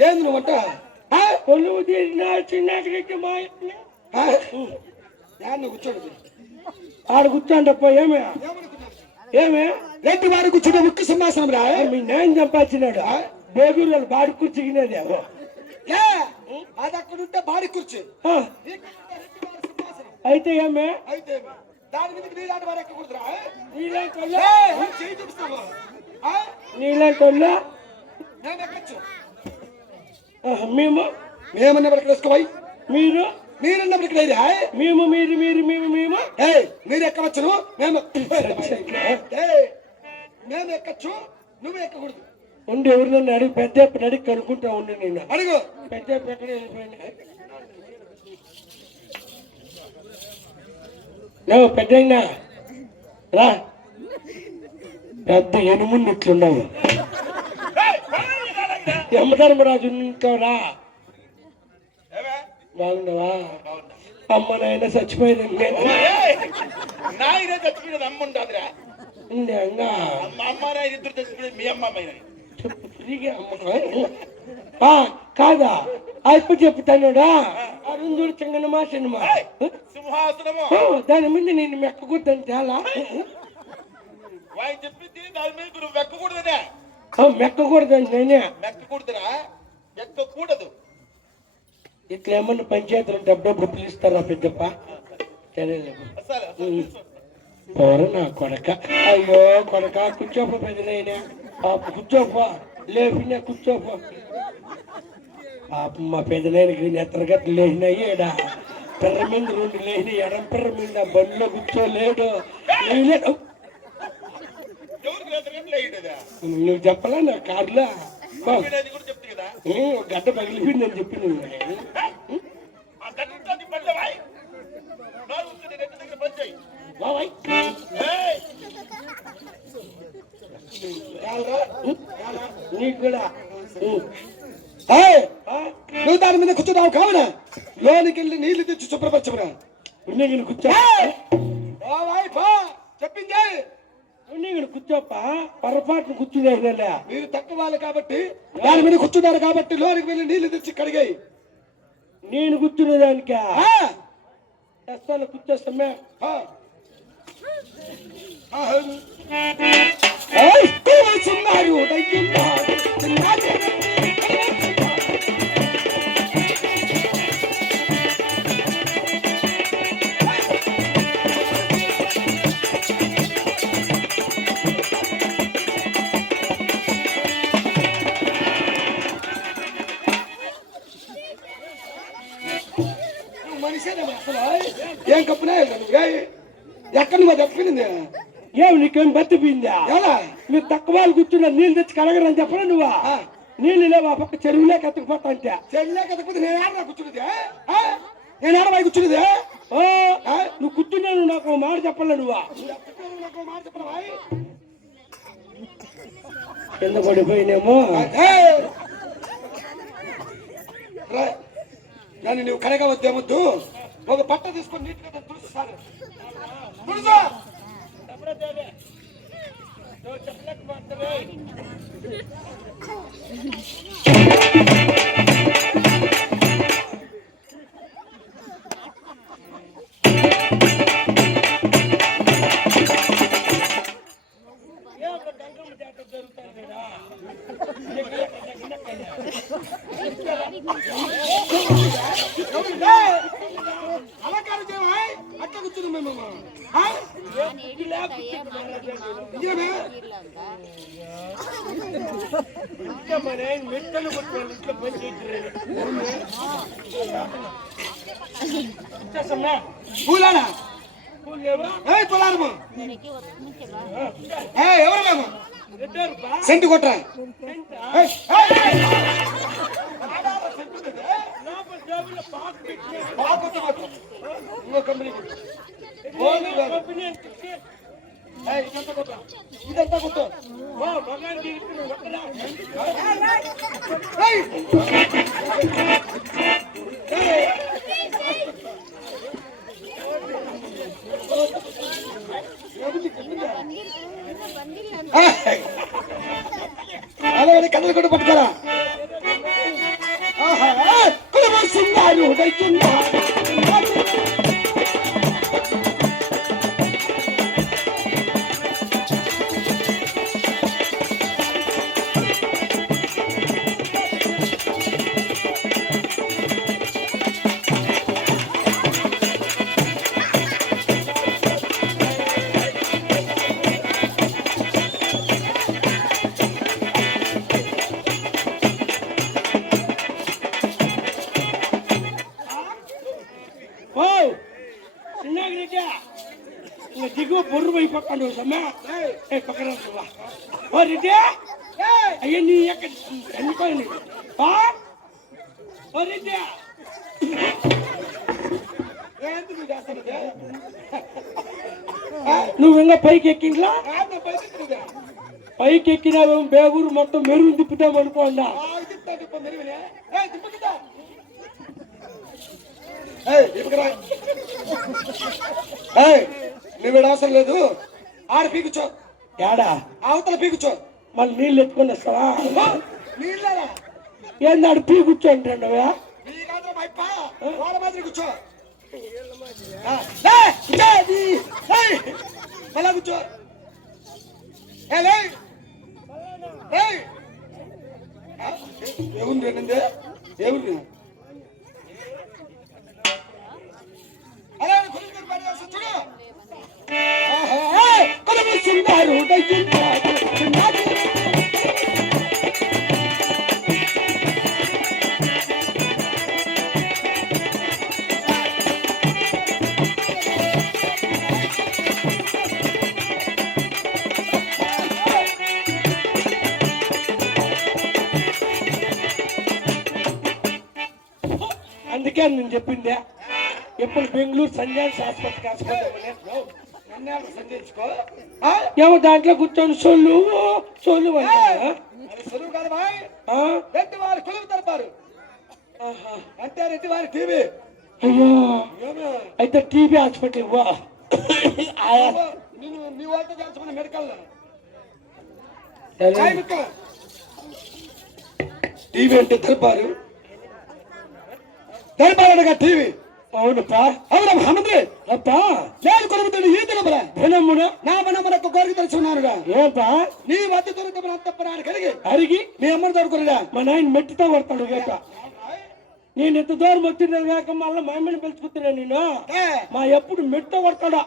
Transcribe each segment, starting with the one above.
ఏంది నువ్వంట పొల్లు తీసిన చిన్నటికి మా దాన్ని కూర్చోండి. ఆడ కూర్చోండప్ప ఏమే? ఏమే? రెడ్డి వాడు కూర్చున్న ముక్కు సింహాసనం రా? మీ నేను చంపాచినాడు బేగూరు బాడి కూర్చుకునేది ఏ? అది అక్కడ ఉంటే బాడి కూర్చో. అయితే ఏమే? అయితే దాని మీద నీలాంటి వారు ఎక్కకూడదురా నీలాంటి చేయి చూపిస్తావా ఆ? నీలాంటి నేను ఎక్కచ్చు? మేము మేమన్నా ఇక్కడ వేసుకోవాలి మీరు? మీరన్నా ఇక్కడ రా మేము మీరు మీరు మేము మేము? ఏ మీరు ఎక్కవచ్చును? మేము మేము ఎక్కచ్చు? నువ్వు ఎక్కకూడదు. ఉండి ఎవరినన్నా అడిగి? పెద్ద అడిగి కనుక్కుంటా ఉండి నేను. అడుగు. పెద్ద ఎక్కడ లేవు పెద్ద రా. పెద్ద ఎనుముంది ఇట్లున్నావు యమధర్మరాజు రా. బాగున్నావా? అమ్మ నాయన చచ్చిపోయింది. నాయనే చచ్చిపోయినది అమ్మ ఉంటుందిరా ఇంకా మా అమ్మ నాయన ఇద్దరు చచ్చిపోయింది మీ అమ్మ అమ్మాయి చెప్పు ఫ్రీగా అమ్మ. కాదా? అల్ప చెప్తానుడా అరుందుడు చెంగనమా సినిమా? సింహాసనము! దాని మీద నేను మెక్కకూడదని చెప్పింది దాని మీద నువ్వు మెక్కకూడదని. నేనే. మెక్కకూడదురా? ఎక్కకూడదు ఇట్లా ఏమన్నా పంచాయతీలు అప్పుడప్పుడు పిలుస్తారా పెద్దప్ప? పోరు నా కొడక. అయ్యో కొడక. కూర్చోప పాప కూర్చోపో. లేపినా కూర్చోపో. పాప మా పెద్దనైనకి నెత్తరగట్లు లేచినాయి ఈడ పిర్ర మీద రెండు లేని ఎడం పిర్ర మీద బండిలో కూర్చోలేడు. లేయడదా నువ్వు చెప్పలా నా కార్లో? గడ్డ పగిలిపోయిందని చెప్పి నువ్వు! నీకు కూడా. కూర్చున్నావు కావున. లోనికి వెళ్ళి నీళ్ళు తెచ్చి శుభ్రపరచమరా. ఉన్నగిన కూర్చో. చెప్పింది. ఉన్నగిన కూర్చోప్ప. పొరపాటును కూర్చునేలా మీరు తక్కువ వాళ్ళు కాబట్టి దాని మీద కూర్చున్నారు కాబట్టి లోనికి వెళ్ళి నీళ్ళు తెచ్చి కడిగాయి. నేను కూర్చునేదానిక తెస్తాను కూర్చోస్తామే. సున్నారు అసలు ఏం కప్పునా? ఎక్కడ నువ్వు ఎక్కిపోయింది ఏమి నీకేం బతిపోయిందా ఎలా? మీరు తక్కువ వాళ్ళు కూర్చున్నారు నీళ్ళు తెచ్చి కడగరని చెప్పరా నువ్వా. నీళ్ళు లేవు ఆ పక్క చెరువులోకి ఎత్తకపోతా అంటే చెల్లె కదకపోతే నేను ఆడ కూర్చున్నది? ఆ? నేను ఆడవాయి కూర్చున్నది? ఓ నువ్వు కూర్చున్నాను నాకు మాట చెప్పలే నువ్వా? కింద పడిపోయినేమో ఏయ్! రా. నన్ను నువ్వు కనగా వద్దేమొద్దు ఒక బట్ట తీసుకొని నీట్గా తుడుసు సార్. తుడుసు ఏయ్! కూర్చున్నాం మేము ఆ? ఇదేనా? ఇంకా మా నాయన మెట్టలు కొట్టుకోవాలి ఇంట్లో పని చేయట్లేదు. వచ్చేస్తామా? పూలానా పూలు లేవా? ఏ పొలారము ఏ ఎవరు మేము పెట్టారు బా. సెంటు కొట్రా ఏయ్, ఏయ్! లోపల జేబులో పాకు పెట్టినా. బాగా కొట్టు మాకు. ఇంకో కంపెనీ ఇదంతా కొట్టు. కొట్టరా? ఇంక దిగు బొర్రు పోయి పక్కన అయ్యా నీ ఎక్కడ ఎన్నుకోండి ఓ రెడ్డి. ఏంటి నువ్వు చేస్తున్నది? నువ్వు ఇంకా పైకి ఎక్కింట్లా కాదు, పైకి ఎక్కినావేమో బేగూరు మొత్తం మెరుగు తిప్పుతాం అనుకోండా. బాగా తిప్పుతా, తిప్పు, మెరుగునే. ఏయ్, తిప్పుతుందా? ఏయ్, తిప్పుకురా. ఏయ్, నువ్వు ఈడ అవసరం లేదు. ఆడ పీకుచో. ఏడా? అవతల పీకుచో. మళ్ళీ నీళ్ళు ఎత్తుకొని వస్తావా? నీళ్ళరా? ఏంది ఆడు పీ కూర్చోంటాడవా నీ కాదురా మా అప్ప. వాళ్ళ మాదిరి కూర్చో. కూర్చో, మళ్ళా కూర్చో. ఏముంది ఏంటంటే ఏముంది అందుకే నేను చెప్పిందే ఎప్పుడు బెంగళూరు సంజాన్ ఆసుపత్రికి హాస్పిటల్ నన్ను సంధించుకో ఏమో దాంట్లో కూర్చొని సొల్లు సొల్లు. అంటే రెడ్డి వారి టీవీ. అయ్యో? అయితే టీబీ హాస్పిటల్. నేను మీ వాళ్ళతో చేర్చుకున్న మెడికల్. టీవీ అంటే దర్బారు దర్బారనగా టీవీ. అవునప్పా అవునా మహమ్మద్ అప్పా నేను కొనుక్కుతాను ఈ దినమురా దినమున? నా మనమ్మనకు కోరిక తెలుసున్నానుగా ఏంపా నీ వద్ద దొరుకుతున్న అంతప్పరాడు కలిగి అరిగి? మీ అమ్మని దొరుకురుగా మా నాయన మెట్టుతో కొడతాడు కాక నేను ఎంత దూరం వచ్చిన కాక మళ్ళీ మా అమ్మని పిలుచుకుతున్నా నేను. మా ఎప్పుడు మెట్టుతో కొడతాడా?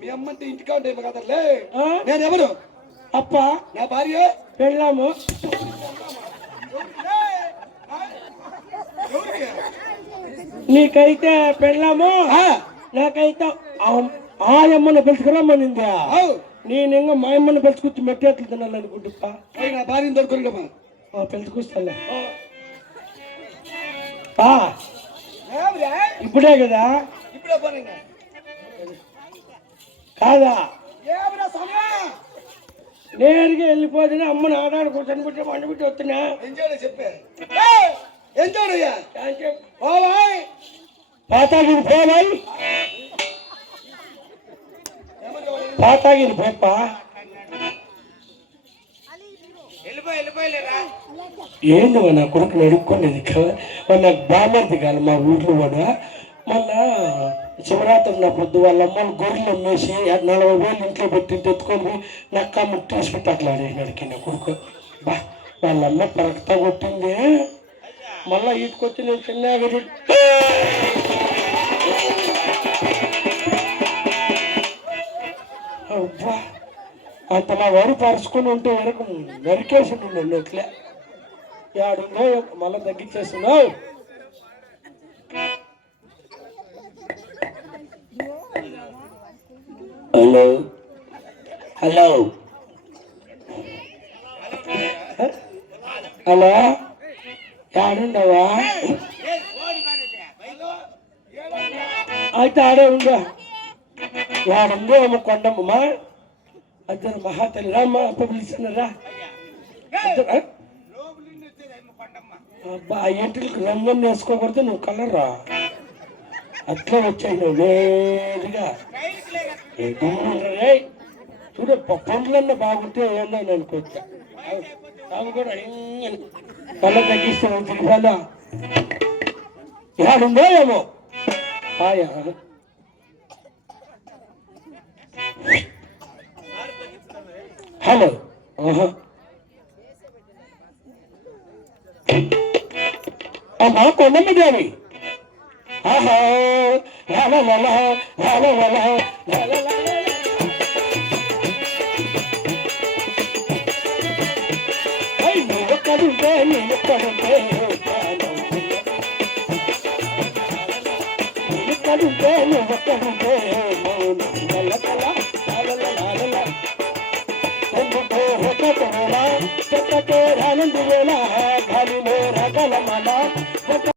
మీ అమ్మంటే ఇంటికా ఉండే కదలే? నేను ఎవరు అప్ప? నా భార్య? పెళ్ళాము? నీకైతే పెళ్ళాము? నాకైతే ఆ- అమ్మని పిలుచుకురమ్మనిందా. నేను ఇంకా మా అమ్మని పిలుచుకొచ్చి మెట్టేట్లు తినాలనుకుంటుప్పా పోయి నా భార్యని దొరుకురుగమ్మా పిలుచుకొస్తాలే? ఇప్పుడే కదా? కాదా? నేరుగా వెళ్ళిపోతున్నా అమ్మని ఆడాడు కూర్చొని పెట్టి వండి పెట్టి వస్తున్నా ఎంజాయ్ పాతాగిరి పోవాయి పాతాగిరి పోప్ప ఏంది నా కొడుకు నడుక్కునేది కదా. వాడు నాకు బామర్ది కాదు మా ఊర్లో వాడు. మొన్న శివరాత్రి నా పొద్దు వాళ్ళ అమ్మలు గొర్రెలు అమ్మేసి నలభై వేలు ఇంట్లో పెట్టి పోయి నక్క ముట్టేసి పెట్టి అట్లా ఆడేసినాడికి నా కొడుకు. బా వాళ్ళ అమ్మ పరక్తా కొట్టింది. మళ్ళా ఇటుకొచ్చి నేను చిన్నగా అబ్బా అంత నా వరి పరుచుకొని ఉంటే వరకు నరికేసి నన్ను ఎట్లే? యాడుందో మళ్ళీ తగ్గించేస్తున్నావు. హలో. హలో. హలో. యాడుండవా అయితే ఆడే ఉందా వాడుందో ఏమో కొండమ్మా అద్దరు మహాతల్లి రామ్మా అప్ప పిలిచినరా అబ్బా ఆ ఇంటికి రంగం వేసుకోకూడదు నువ్వు కలరా అట్లా వచ్చాయి నువ్వు లేదుగా ఏ గుమ్మురా చూడు బాగుంటే ఏందో అని అనుకోవచ్చా. అవి కూడా फलकजी सौजिघ्याला ह्या हृदयाव पाया हॅलो. हा कोणामध्ये द्यावी. हा हा. झाला झाला झाला झाला झाला Thank you.